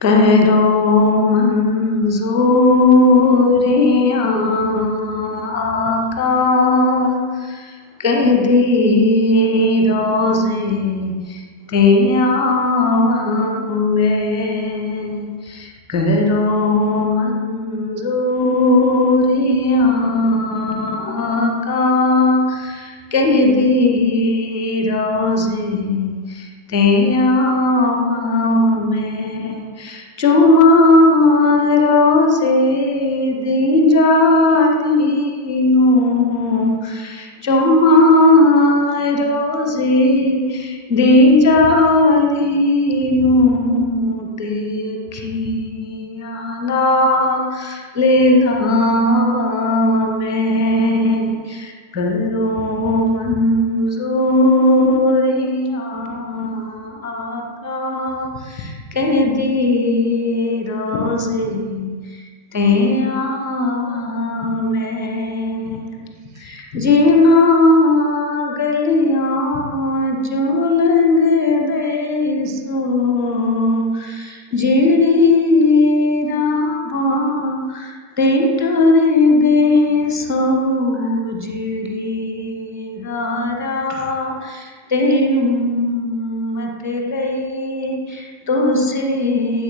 करो मंजूरियाँ आका कदी रोज़े क़यामत में करो मंजूरियाँ आका कदी रोज़े क़यामत में चुमा रोज़े दी जाती नूं चुमा रोज़े दी जाती नूं देखिया नाल लावा मैं करो मंजूरियाँ आका कहदी रोज़े क़यामत में जिन्ना गलियां चो लंघदे सो जिहड़ी राहां ते टुरदे सो जिहड़ी गारां ते उम्मत लई तुसी